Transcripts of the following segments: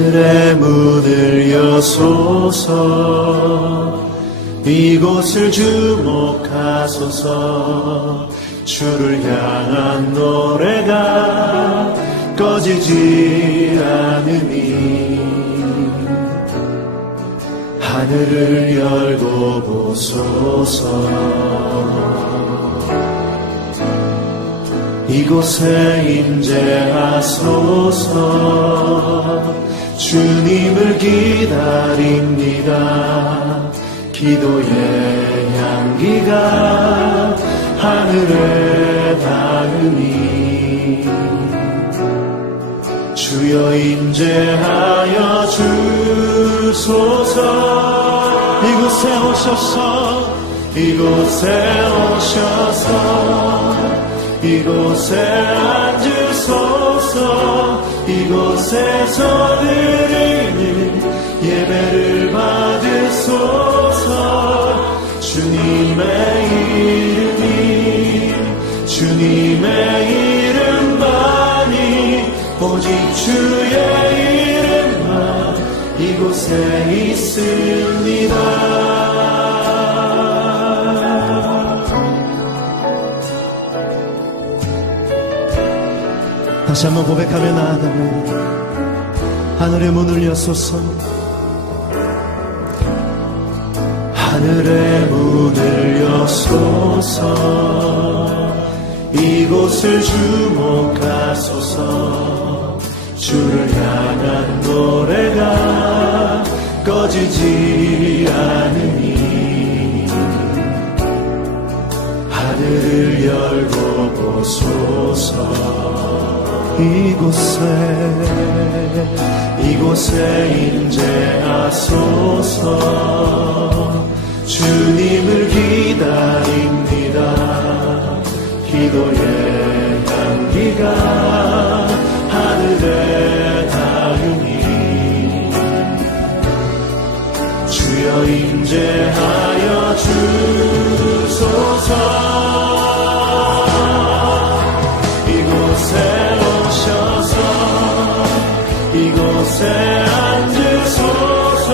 하늘의 문을 여소서. 이곳을 주목하소서. 주를 향한 노래가 꺼지지 않으니 하늘을 열고 보소서. 이곳에 임재하소서. 주님을 기다립니다. 기도의 향기가 하늘에 닿으니 주여 임재하여 주소서. 이곳에 오셔서 이곳에 오셔서 이곳에 앉으소서. 이곳에서 드리는 예배를 받으소서. 주님의 주님의 이름만이 오직 주의 이름만 이곳에 있습니다. 다시 한번 고백하며 나아가면 하늘의 문을 여소서. 하늘의 문을 여소서. 이곳을 주목하소서. 주를 향한 노래가 꺼지지 않으니 하늘을 열고 보소서. 이곳에 임재하소서. 주님을 기다립니다. 기도의 향기가 하늘에 닿으니 주여 임재하여 주소서. 이곳에 오셔서 이곳에 앉으소서.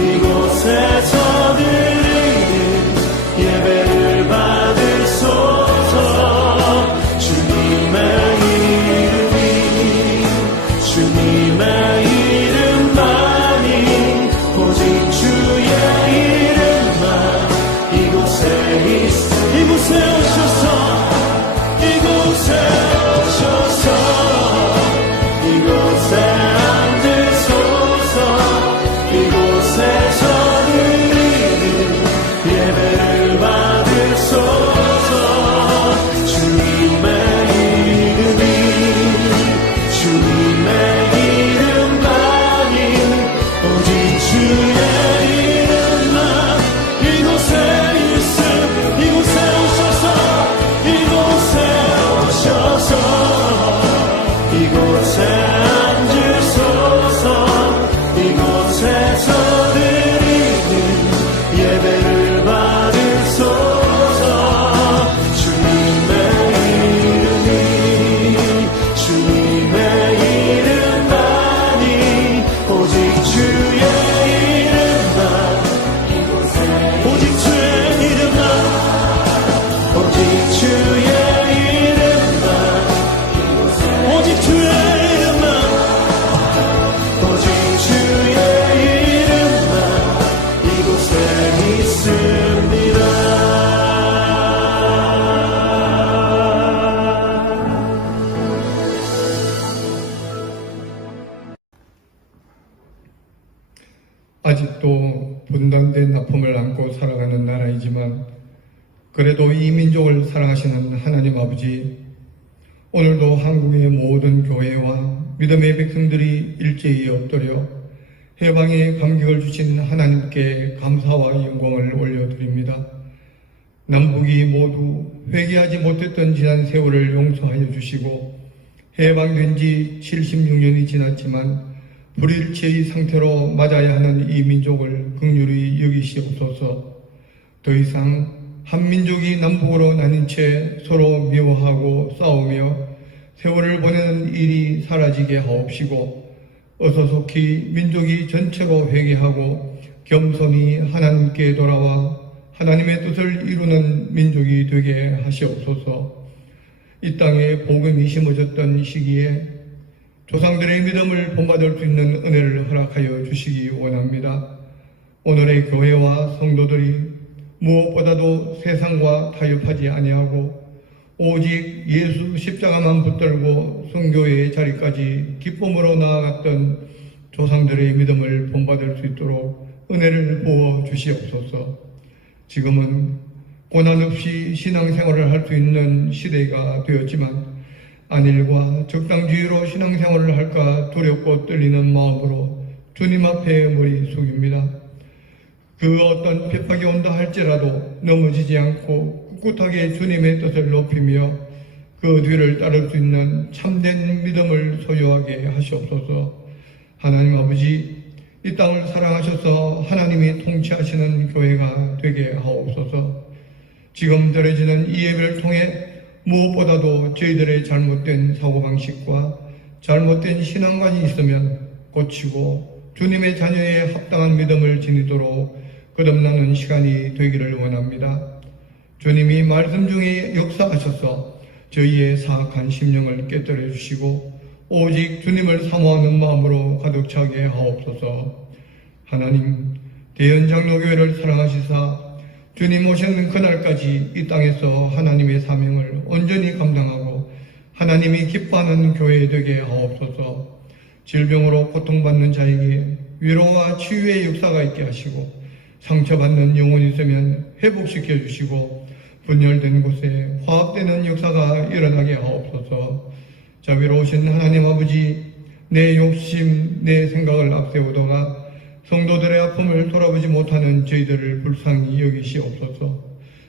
이곳에서 드리는 예배를 받으소서. 주님의 이름만이 오직 주의 이름만 이곳에 이곳에 오셔서 이곳에 오셔서 이곳에 앉으소서. 이곳에서 드리는 예배를 받으소서. 주님의 이름만이 오직 주의 이름만 이곳에 있음. 이곳에 오셔서 이곳에 오셔서 이곳에 앉으소서. 이곳에서 드리는 예배를 받으소서. 주님의 이름만이 오직 주의 이름만 오직 주의 이름만 오직 주의 이름만 오직 주의 이름만 오직 주의 이름만 이곳에 있습니다. 아직도 분단된 아픔을 안고 살아가는 나라이지만 그래도 이 민족을 사랑하시는 하나님 아버지, 오늘도 한국의 모든 교회와 믿음의 백성들이 일제히 엎드려 해방의 감격을 주신 하나님께 감사와 영광을 올려드립니다. 남북이 모두 회개하지 못했던 지난 세월을 용서하여 주시고 해방된 지 76년이 지났지만 불일치의 상태로 맞아야 하는 이 민족을 긍휼히 여기시옵소서. 더 이상 한민족이 남북으로 나뉜 채 서로 미워하고 싸우며 세월을 보내는 일이 사라지게 하옵시고 어서 속히 민족이 전체로 회개하고 겸손히 하나님께 돌아와 하나님의 뜻을 이루는 민족이 되게 하시옵소서. 이 땅에 복음이 심어졌던 시기에 조상들의 믿음을 본받을 수 있는 은혜를 허락하여 주시기 원합니다. 오늘의 교회와 성도들이 무엇보다도 세상과 타협하지 아니하고 오직 예수 십자가만 붙들고 성교의 자리까지 기쁨으로 나아갔던 조상들의 믿음을 본받을 수 있도록 은혜를 부어 주시옵소서. 지금은 고난 없이 신앙생활을 할 수 있는 시대가 되었지만 안일과 적당주의로 신앙생활을 할까 두렵고 떨리는 마음으로 주님 앞에 머리 숙입니다. 그 어떤 핍박이 온다 할지라도 넘어지지 않고 꿋꿋하게 주님의 뜻을 높이며 그 뒤를 따를 수 있는 참된 믿음을 소유하게 하시옵소서. 하나님 아버지, 이 땅을 사랑하셔서 하나님이 통치하시는 교회가 되게 하옵소서. 지금 드려지는 이 예배를 통해 무엇보다도 저희들의 잘못된 사고방식과 잘못된 신앙관이 있으면 고치고 주님의 자녀의 합당한 믿음을 지니도록 거듭나는 시간이 되기를 원합니다. 주님이 말씀 중에 역사하셔서 저희의 사악한 심령을 깨뜨려 주시고 오직 주님을 사모하는 마음으로 가득 차게 하옵소서. 하나님, 대연장로교회를 사랑하시사 주님 오시는 그날까지 이 땅에서 하나님의 사명을 온전히 감당하고 하나님이 기뻐하는 교회 되게 하옵소서. 질병으로 고통받는 자에게 위로와 치유의 역사가 있게 하시고 상처받는 영혼이 있으면 회복시켜 주시고 분열된 곳에 화합되는 역사가 일어나게 하옵소서. 자비로우신 하나님 아버지, 내 욕심, 내 생각을 앞세우다가 성도들의 아픔을 돌아보지 못하는 저희들을 불쌍히 여기시옵소서.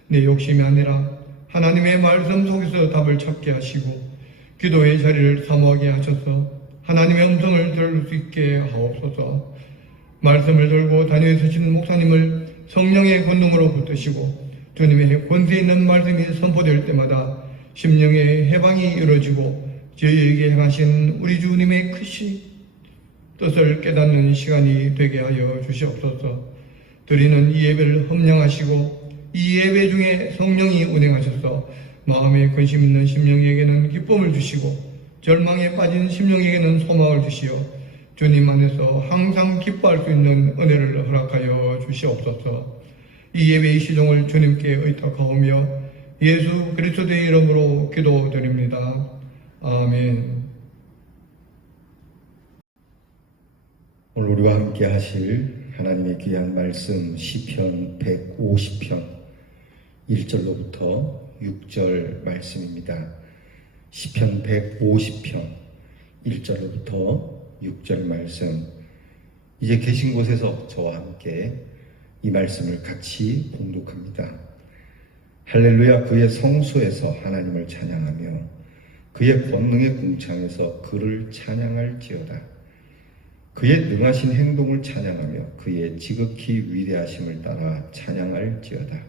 내 욕심이 아니라 하나님의 말씀 속에서 답을 찾게 하시고 기도의 자리를 사모하게 하셔서 하나님의 음성을 들을 수 있게 하옵소서. 말씀을 들고 다니엘 서시는 목사님을 성령의 권능으로 붙드시고 주님의 권세 있는 말씀이 선포될 때마다 심령의 해방이 이루어지고 저희에게 행하신 우리 주님의 크신 뜻을 깨닫는 시간이 되게 하여 주시옵소서. 드리는 이 예배를 험령하시고 이 예배 중에 성령이 운행하셔서 마음에 근심 있는 심령에게는 기쁨을 주시고 절망에 빠진 심령에게는 소망을 주시어 주님 안에서 항상 기뻐할 수 있는 은혜를 허락하여 주시옵소서. 이 예배의 시종을 주님께 의탁하오며 예수 그리스도의 이름으로 기도드립니다. 아멘. 오늘 우리와 함께 하실 하나님의 귀한 말씀 시편 150편 1절로부터 6절 말씀입니다. 시편 150편 1절로부터 6절 말씀, 이제 계신 곳에서 저와 함께 이 말씀을 같이 봉독합니다. 할렐루야. 그의 성소에서 하나님을 찬양하며 그의 권능의 궁창에서 그를 찬양할지어다. 그의 능하신 행동을 찬양하며 그의 지극히 위대하심을 따라 찬양할지어다.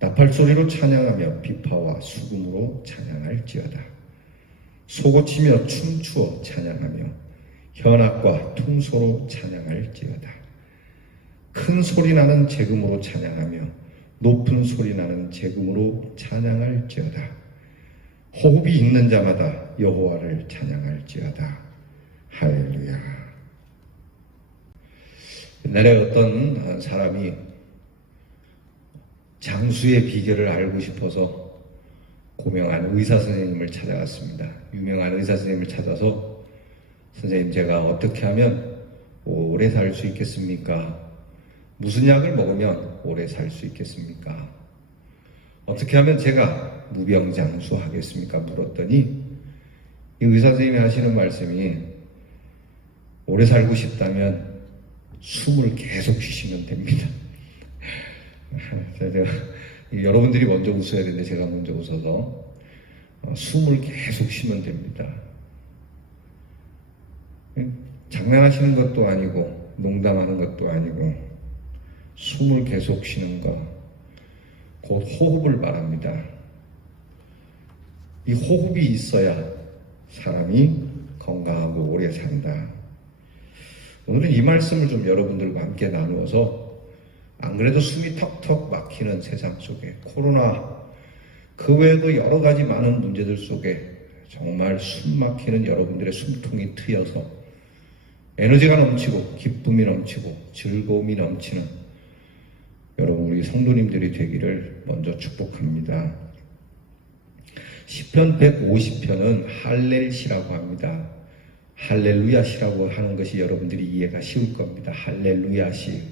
나팔소리로 찬양하며 비파와 수금으로 찬양할지어다. 소고치며 춤추어 찬양하며 현악과 퉁소로 찬양할지어다. 큰 소리 나는 제금으로 찬양하며 높은 소리 나는 제금으로 찬양할지어다. 호흡이 있는 자마다 여호와를 찬양할지어다. 할렐루야. 옛날에 어떤 사람이 장수의 비결을 알고 싶어서 고명한 의사 선생님을 찾아갔습니다. 유명한 의사 선생님을 찾아서 선생님, 제가 어떻게 하면 오래 살 수 있겠습니까? 무슨 약을 먹으면 오래 살 수 있겠습니까? 어떻게 하면 제가 무병장수하겠습니까? 물었더니 이 의사 선생님이 하시는 말씀이 오래 살고 싶다면 숨을 계속 쉬시면 됩니다. 여러분들이 먼저 웃어야 되는데 제가 먼저 웃어서 숨을 계속 쉬면 됩니다. 장난하시는 것도 아니고 농담하는 것도 아니고 숨을 계속 쉬는 것, 곧 호흡을 말합니다. 이 호흡이 있어야 사람이 건강하고 오래 산다. 오늘은 이 말씀을 좀 여러분들과 함께 나누어서 안 그래도 숨이 턱턱 막히는 세상 속에 코로나 그 외에도 여러 가지 많은 문제들 속에 정말 숨 막히는 여러분들의 숨통이 트여서 에너지가 넘치고 기쁨이 넘치고 즐거움이 넘치는 여러분 우리 성도님들이 되기를 먼저 축복합니다. 시편 150편은 할렐시라고 합니다. 할렐루야시라고 하는 것이 여러분들이 이해가 쉬울 겁니다. 할렐루야시.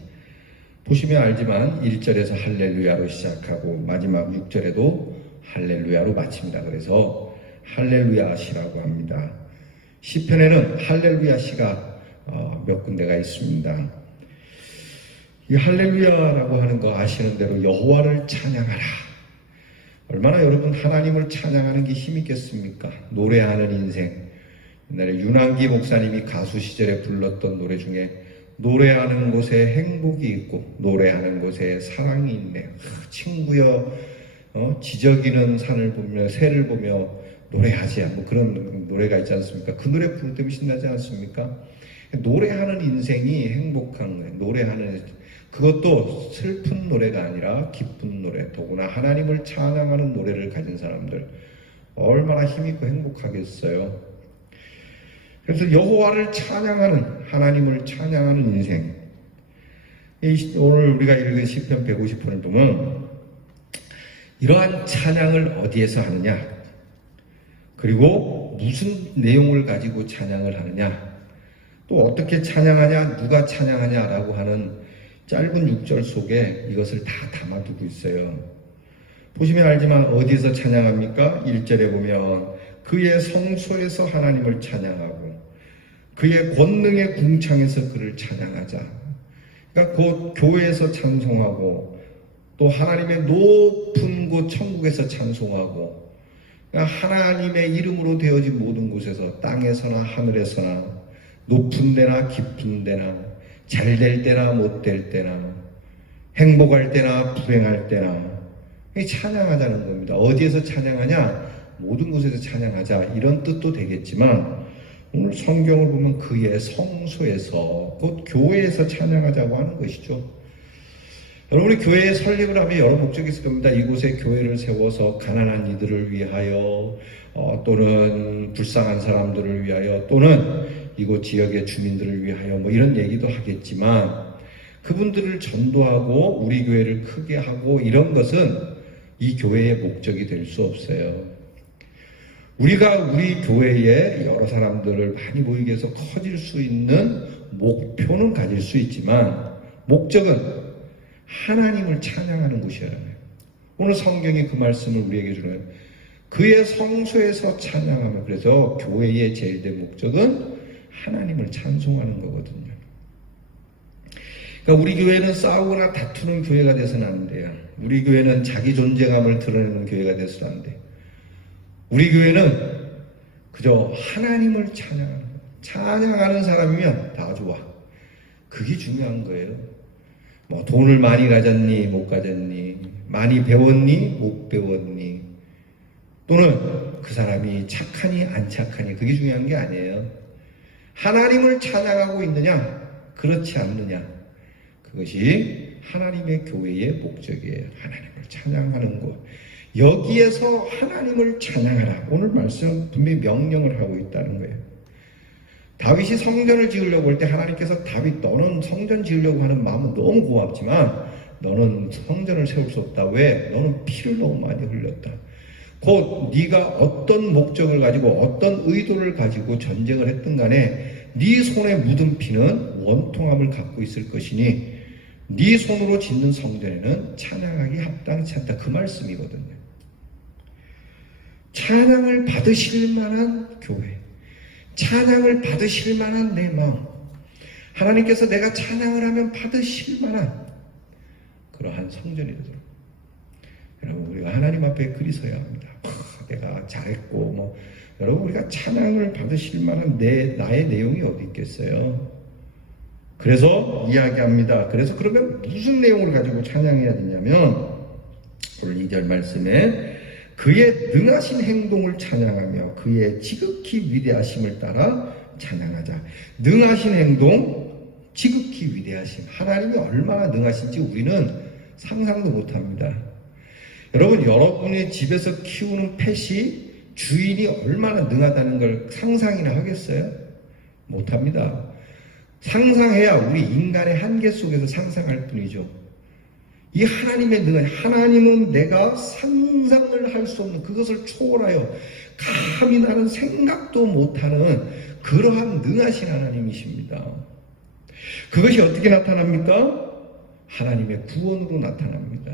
보시면 알지만 1절에서 할렐루야로 시작하고 마지막 6절에도 할렐루야로 마칩니다. 그래서 할렐루야시라고 합니다. 시편에는 할렐루야시가 몇 군데가 있습니다. 이 할렐루야라고 하는 거 아시는 대로 여호와를 찬양하라. 얼마나 여러분 하나님을 찬양하는 게 힘있겠습니까? 노래하는 인생. 옛날에 윤한기 목사님이 가수 시절에 불렀던 노래 중에 노래하는 곳에 행복이 있고 노래하는 곳에 사랑이 있네. 친구여 지저귀는 산을 보며 새를 보며 노래하지. 뭐 그런 노래가 있지 않습니까? 그 노래 부를 때면 신나지 않습니까? 노래하는 인생이 행복한 거예요. 노래하는 그것도 슬픈 노래가 아니라 기쁜 노래, 더구나 하나님을 찬양하는 노래를 가진 사람들 얼마나 힘있고 행복하겠어요. 그래서 여호와를 찬양하는, 하나님을 찬양하는 인생. 오늘 우리가 읽은 시편 150편을 보면 이러한 찬양을 어디에서 하느냐, 그리고 무슨 내용을 가지고 찬양을 하느냐, 또 어떻게 찬양하냐, 누가 찬양하냐라고 하는 짧은 6절 속에 이것을 다 담아두고 있어요. 보시면 알지만 어디에서 찬양합니까? 1절에 보면 그의 성소에서 하나님을 찬양하고 그의 권능의 궁창에서 그를 찬양하자. 그러니까 곧 교회에서 찬송하고 또 하나님의 높은 곳 천국에서 찬송하고, 그러니까 하나님의 이름으로 되어진 모든 곳에서 땅에서나 하늘에서나 높은 데나 깊은 데나 잘 될 때나 못 될 때나 행복할 때나 불행할 때나 찬양하자는 겁니다. 어디에서 찬양하냐? 모든 곳에서 찬양하자, 이런 뜻도 되겠지만 오늘 성경을 보면 그의 성소에서, 곧 교회에서 찬양하자고 하는 것이죠. 여러분이 교회에 설립을 하면 여러 목적이 있을 겁니다. 이곳에 교회를 세워서 가난한 이들을 위하여, 또는 불쌍한 사람들을 위하여, 또는 이곳 지역의 주민들을 위하여, 뭐 이런 얘기도 하겠지만 그분들을 전도하고 우리 교회를 크게 하고 이런 것은 이 교회의 목적이 될 수 없어요. 우리가 우리 교회에 여러 사람들을 많이 모이게 해서 커질 수 있는 목표는 가질 수 있지만 목적은 하나님을 찬양하는 것이라는 거예요. 오늘 성경이 그 말씀을 우리에게 주는 그의 성소에서 찬양하며, 그래서 교회의 제일 된 목적은 하나님을 찬송하는 거거든요. 그러니까 우리 교회는 싸우거나 다투는 교회가 돼서는 안 돼요. 우리 교회는 자기 존재감을 드러내는 교회가 돼서는 안 돼요. 우리 교회는 그저 하나님을 찬양하는, 찬양하는 사람이면 다 좋아. 그게 중요한 거예요. 뭐 돈을 많이 가졌니 못 가졌니, 많이 배웠니 못 배웠니, 또는 그 사람이 착하니 안 착하니, 그게 중요한 게 아니에요. 하나님을 찬양하고 있느냐 그렇지 않느냐, 그것이 하나님의 교회의 목적이에요. 하나님을 찬양하는 것, 여기에서 하나님을 찬양하라. 오늘 말씀 분명히 명령을 하고 있다는 거예요. 다윗이 성전을 지으려고 할 때 하나님께서 다윗, 너는 성전 지으려고 하는 마음은 너무 고맙지만 너는 성전을 세울 수 없다. 왜? 너는 피를 너무 많이 흘렸다. 곧 네가 어떤 목적을 가지고 어떤 의도를 가지고 전쟁을 했든 간에 네 손에 묻은 피는 원통함을 갖고 있을 것이니 네 손으로 짓는 성전에는 찬양하기 합당치 않다. 그 말씀이거든요. 찬양을 받으실 만한 교회, 찬양을 받으실 만한 내 마음, 하나님께서 내가 찬양을 하면 받으실 만한 그러한 성전이 되도록 여러분, 우리가 하나님 앞에 그리 서야 합니다. 내가 잘했고 여러분, 우리가 찬양을 받으실 만한 나의 내용이 어디 있겠어요? 그래서 이야기합니다. 그래서 그러면 무슨 내용을 가지고 찬양해야 되냐면 오늘 2절 말씀에 그의 능하신 행동을 찬양하며 그의 지극히 위대하심을 따라 찬양하자. 능하신 행동, 지극히 위대하심. 하나님이 얼마나 능하신지 우리는 상상도 못합니다. 여러분, 여러분의 집에서 키우는 펫이 주인이 얼마나 능하다는 걸 상상이나 하겠어요? 못합니다. 상상해야 우리 인간의 한계 속에서 상상할 뿐이죠. 이 하나님의 능한, 하나님은 내가 상상을 할 수 없는, 그것을 초월하여 감히 나는 생각도 못하는 그러한 능하신 하나님이십니다. 그것이 어떻게 나타납니까? 하나님의 구원으로 나타납니다.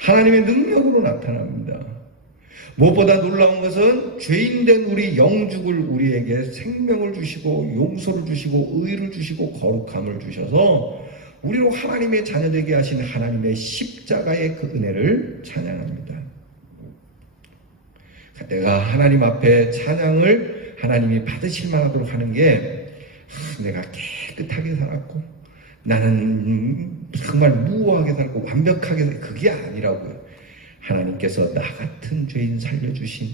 하나님의 능력으로 나타납니다. 무엇보다 놀라운 것은 죄인된 우리 영죽을 우리에게 생명을 주시고 용서를 주시고 의를 주시고 거룩함을 주셔서 우리로 하나님의 자녀되게 하신 하나님의 십자가의 그 은혜를 찬양합니다. 내가 하나님 앞에 찬양을 하나님이 받으실 만하도록 하는 게 내가 깨끗하게 살았고 나는 정말 무오하게 살고 완벽하게 살고 그게 아니라고요. 하나님께서 나 같은 죄인 살려주신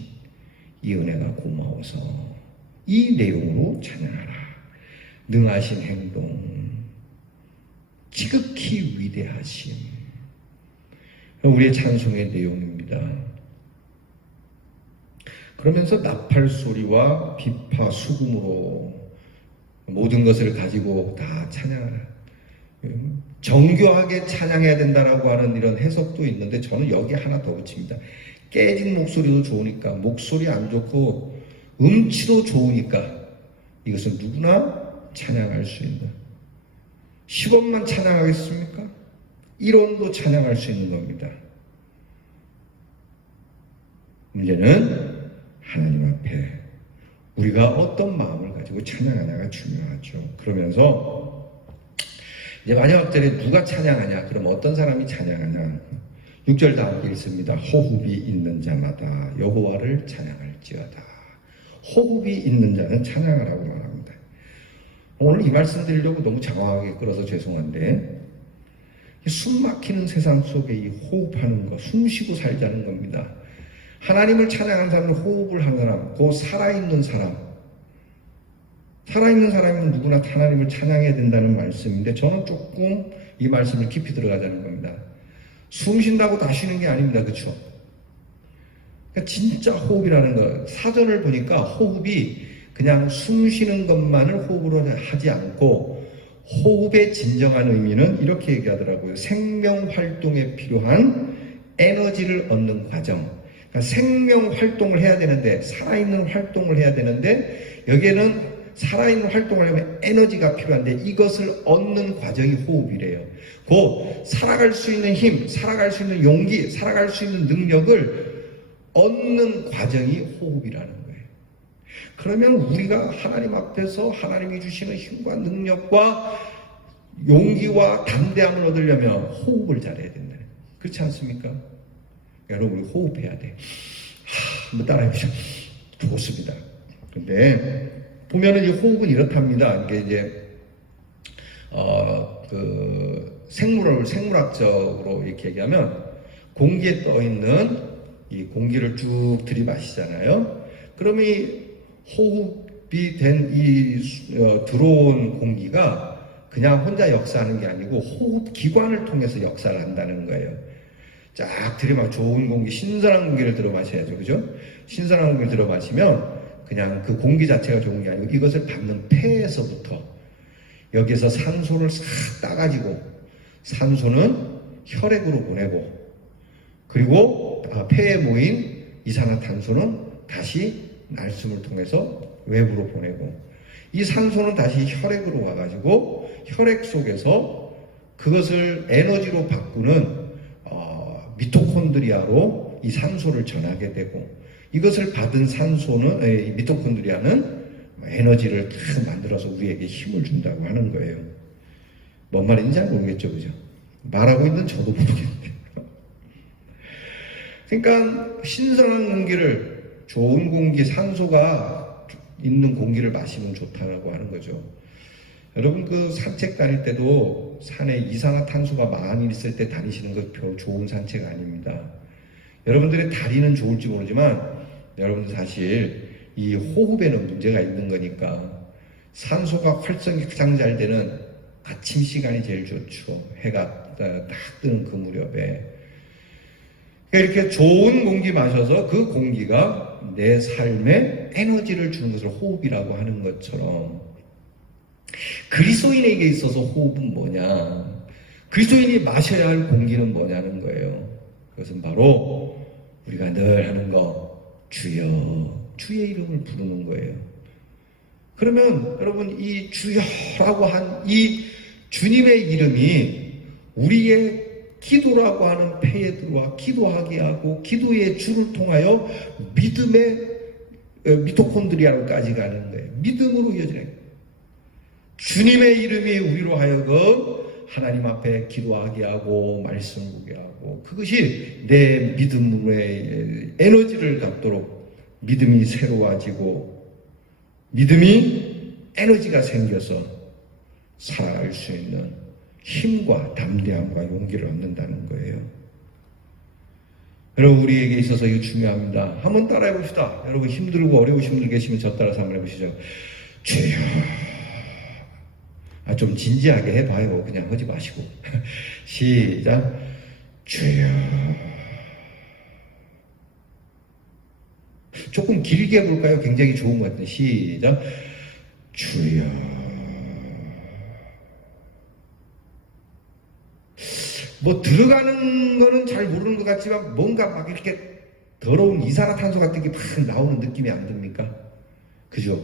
이 은혜가 고마워서 이 내용으로 찬양하라. 능하신 행동, 지극히 위대하심. 우리의 찬송의 내용입니다. 그러면서 나팔 소리와 비파 수금으로 모든 것을 가지고 다 찬양하라. 정교하게 찬양해야 된다라고 하는 이런 해석도 있는데 저는 여기 하나 더 붙입니다. 깨진 목소리도 좋으니까, 목소리 안 좋고 음치도 좋으니까 이것은 누구나 찬양할 수 있는, 10원만 찬양하겠습니까? 1원도 찬양할 수 있는 겁니다. 문제는 하나님 앞에 우리가 어떤 마음을 가지고 찬양하냐가 중요하죠. 그러면서 이제 마지막 절에 누가 찬양하냐? 그럼 어떤 사람이 찬양하냐? 6절 다 함께 읽습니다. 호흡이 있는 자마다 여호와를 찬양할지어다. 호흡이 있는 자는 찬양하라고 말합니다. 오늘 이 말씀 드리려고 너무 장황하게 끌어서 죄송한데 숨 막히는 세상 속에 이 호흡하는 거, 숨 쉬고 살자는 겁니다. 하나님을 찬양하는 사람은 호흡을 하는 사람, 그 살아있는 사람, 살아있는 사람이면 누구나 하나님을 찬양해야 된다는 말씀인데 저는 조금 이 말씀을 깊이 들어가자는 겁니다. 숨 쉰다고 다 쉬는 게 아닙니다. 그렇죠? 그러니까 진짜 호흡이라는 거, 사전을 보니까 호흡이 그냥 숨 쉬는 것만을 호흡으로 하지 않고 호흡의 진정한 의미는 이렇게 얘기하더라고요. 생명 활동에 필요한 에너지를 얻는 과정. 그러니까 생명 활동을 해야 되는데, 살아있는 활동을 해야 되는데 여기에는 살아있는 활동을 하려면 에너지가 필요한데 이것을 얻는 과정이 호흡이래요. 그 살아갈 수 있는 힘, 살아갈 수 있는 용기, 살아갈 수 있는 능력을 얻는 과정이 호흡이라는 거예요. 그러면 우리가 하나님 앞에서 하나님이 주시는 힘과 능력과 용기와 담대함을 얻으려면 호흡을 잘해야 된다. 그렇지 않습니까? 여러분, 우리 호흡해야 돼. 한번 따라해보시죠. 좋습니다. 근데 보면은 이 호흡은 이렇답니다. 이게 이제 생물학적으로 이렇게 얘기하면 공기에 떠 있는 이 공기를 쭉 들이마시잖아요. 그럼 이 호흡이 된 이 들어온 공기가 그냥 혼자 역사하는 게 아니고 호흡 기관을 통해서 역사를 한다는 거예요. 쫙 들이마, 좋은 공기, 신선한 공기를 들어마셔야죠, 그죠? 신선한 공기를 들어마시면 그냥 그 공기 자체가 좋은 게 아니고 이것을 받는 폐에서부터 여기에서 산소를 싹 따가지고 산소는 혈액으로 보내고 그리고 폐에 모인 이산화탄소는 다시 날숨을 통해서 외부로 보내고 이 산소는 다시 혈액으로 와가지고 혈액 속에서 그것을 에너지로 바꾸는 미토콘드리아로 이 산소를 전하게 되고 이것을 받은 산소는 미토콘드리아는 에너지를 다 만들어서 우리에게 힘을 준다고 하는 거예요. 뭔 말인지 잘 모르겠죠, 그죠? 말하고 있는 저도 모르겠는데. 그러니까 신선한 공기를, 좋은 공기, 산소가 있는 공기를 마시면 좋다라고 하는 거죠. 여러분 그 산책 다닐 때도 산에 이산화탄소가 많이 있을 때 다니시는 거 별 좋은 산책 아닙니다. 여러분들의 다리는 좋을지 모르지만 여러분들 사실 이 호흡에는 문제가 있는 거니까 산소가 활성이 가장 잘 되는 아침 시간이 제일 좋죠. 해가 딱 뜨는 그 무렵에. 그러니까 이렇게 좋은 공기 마셔서 그 공기가 내 삶에 에너지를 주는 것을 호흡이라고 하는 것처럼, 그리스도인에게 있어서 호흡은 뭐냐? 그리스도인이 마셔야 할 공기는 뭐냐는 거예요. 그것은 바로 우리가 늘 하는 거, 주여, 주의 이름을 부르는 거예요. 그러면 여러분, 이 주여라고 한 이 주님의 이름이 우리의 기도라고 하는 폐에 들어와 기도하게 하고, 기도의 줄을 통하여 믿음의 미토콘드리아로까지 가는 거예요. 믿음으로 이어지는 거예요. 주님의 이름이 우리로 하여금 하나님 앞에 기도하게 하고 말씀 보게 하고, 그것이 내 믿음의 에너지를 갖도록 믿음이 새로워지고, 믿음이 에너지가 생겨서 살아갈 수 있는 힘과 담대함과 용기를 얻는다는 거예요. 여러분, 우리에게 있어서 이거 중요합니다. 한번 따라해 봅시다. 여러분, 힘들고 어려우신 분들 계시면 저 따라서 한번 해보시죠. 주여. 좀 진지하게 해봐요. 그냥 하지 마시고. 시작. 주여. 조금 길게 해볼까요? 굉장히 좋은 것 같아요. 시작. 주여. 뭐 들어가는 거는 잘 모르는 것 같지만 뭔가 막 이렇게 더러운 이산화탄소 같은 게 막 나오는 느낌이 안 듭니까? 그죠?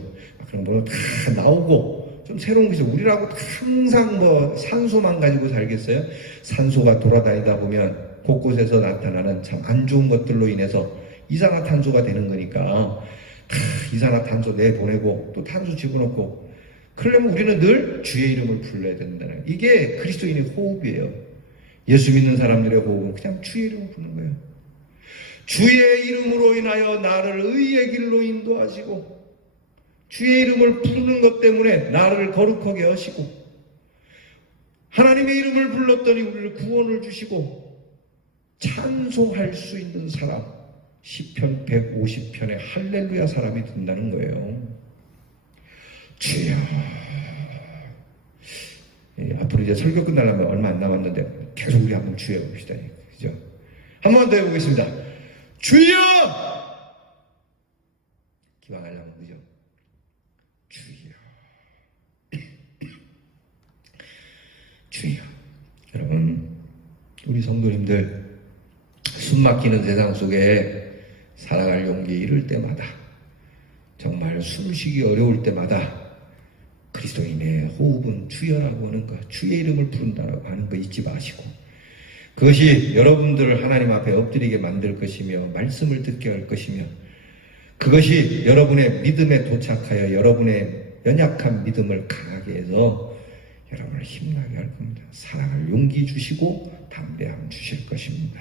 그런 거는 다 나오고 좀 새로운 것이, 우리라고 항상 뭐 산소만 가지고 살겠어요? 산소가 돌아다니다 보면 곳곳에서 나타나는 참 안 좋은 것들로 인해서 이산화탄소가 되는 거니까 다 이산화탄소 내보내고 또 탄소 집어넣고, 그러려면 우리는 늘 주의 이름을 불러야 된다는, 이게 그리스도인의 호흡이에요. 예수 믿는 사람들의 호흡은 그냥 주의 이름을 부르는 거예요. 주의 이름으로 인하여 나를 의의 길로 인도하시고, 주의 이름을 부르는 것 때문에 나를 거룩하게 하시고, 하나님의 이름을 불렀더니 우리를 구원을 주시고, 찬송할 수 있는 사람, 시편 150편의 할렐루야 사람이 된다는 거예요. 주여. 앞으로 이제 설교 끝나려면 얼마 안 남았는데 계속 우리 한번 주여 봅시다. 그죠? 한 번 더 해보겠습니다. 주여! 기왕하려면, 그죠? 주여. 주여. 여러분, 우리 성도님들, 숨 막히는 세상 속에 살아갈 용기 잃을 때마다, 정말 숨 쉬기 어려울 때마다 그리스도인의 호흡은 주여라고 하는 것, 주의 이름을 부른다라고 하는 거 잊지 마시고, 그것이 여러분들을 하나님 앞에 엎드리게 만들 것이며 말씀을 듣게 할 것이며, 그것이 여러분의 믿음에 도착하여 여러분의 연약한 믿음을 강하게 해서 여러분을 힘나게 할 겁니다. 살아갈 용기 주시고 담대함 주실 것입니다.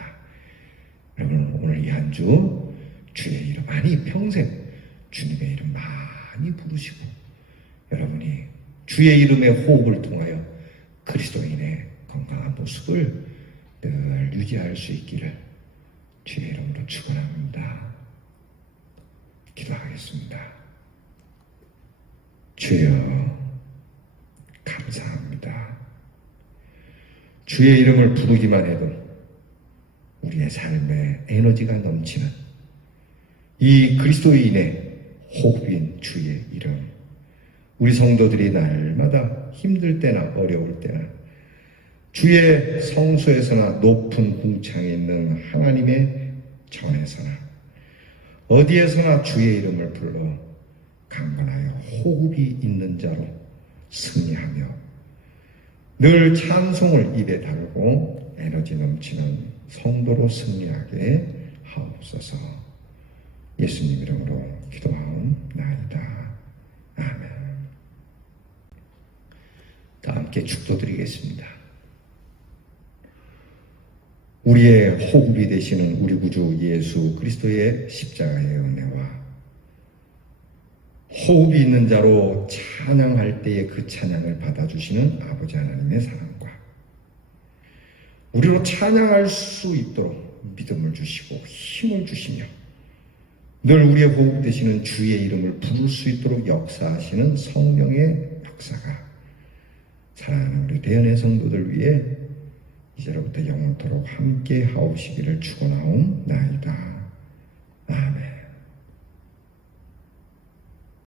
여러분, 오늘 이 한 주 주의 이름, 아니 평생 주님의 이름 많이 부르시고, 여러분이 주의 이름의 호흡을 통하여 그리스도인의 건강한 모습을 늘 유지할 수 있기를 주의 이름으로 축원합니다. 기도하겠습니다. 주여, 감사합니다. 주의 이름을 부르기만 해도 우리의 삶에 에너지가 넘치는 이 그리스도인의 호흡인 주의 이름, 우리 성도들이 날마다 힘들 때나 어려울 때나 주의 성소에서나 높은 궁창에 있는 하나님의 전에서나 어디에서나 주의 이름을 불러 강건하여 호흡이 있는 자로 승리하며 늘 찬송을 입에 달고 에너지 넘치는 성도로 승리하게 하옵소서. 예수님 이름으로 기도하옵나이다. 아멘. 다 함께 축도드리겠습니다. 우리의 호흡이 되시는 우리 구주 예수 그리스도의 십자가의 은혜와 호흡이 있는 자로 찬양할 때의 그 찬양을 받아주시는 아버지 하나님의 사랑과 우리로 찬양할 수 있도록 믿음을 주시고 힘을 주시며 늘 우리의 호흡 되시는 주의 이름을 부를 수 있도록 역사하시는 성령의 역사가 사랑하는 우리 대연의 성도들 위해 이제로부터 영원토록 함께 하옵시기를 축원하옵나이다. 아멘.